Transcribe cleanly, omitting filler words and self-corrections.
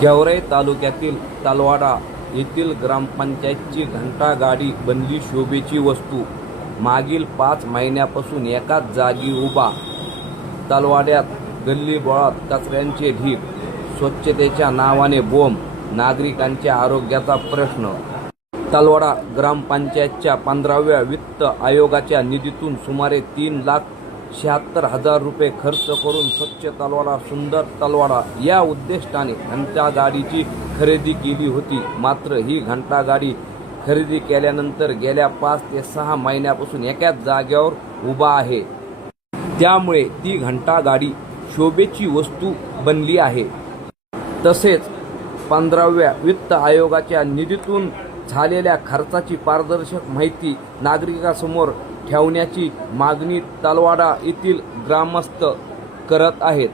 गेवराई तालुक्यातील तलवाडा येथील ग्रामपंचायतची घंटागाडी बनली शोभेची वस्तू। मागील 5 महिन्यापासून एकाच जागी उभा। तलवाड्यात गल्लीबोळात कचऱ्याचे ढीग, स्वच्छतेच्या नावाने बोंब, नागरिकांच्या आरोग्याचा प्रश्न। तलवाडा ग्रामपंचायतच्या 15व्या वित्त आयोगाच्या निधीतून सुमारे 3,76,000 रुपये खर्च करून स्वच्छ तलवाडा सुंदर तलवाडा या उद्दिष्टाने घंटागाडीची खरेदी केली होती। मात्र ही घंटागाडी खरेदी केल्यानंतर गेल्या 5 ते 6 महिन्यापासून एकाच जागेवर उभा आहे। त्यामुळे ती घंटागाडी शोभेची वस्तू बनली आहे। तसेच 15व्या वित्त आयोगाच्या निधीतून झालेल्या खर्चाची पारदर्शक माहिती नागरिकांसमोर ठेवण्याची मागणी तलवाडा येथील ग्रामस्थ करत आहेत।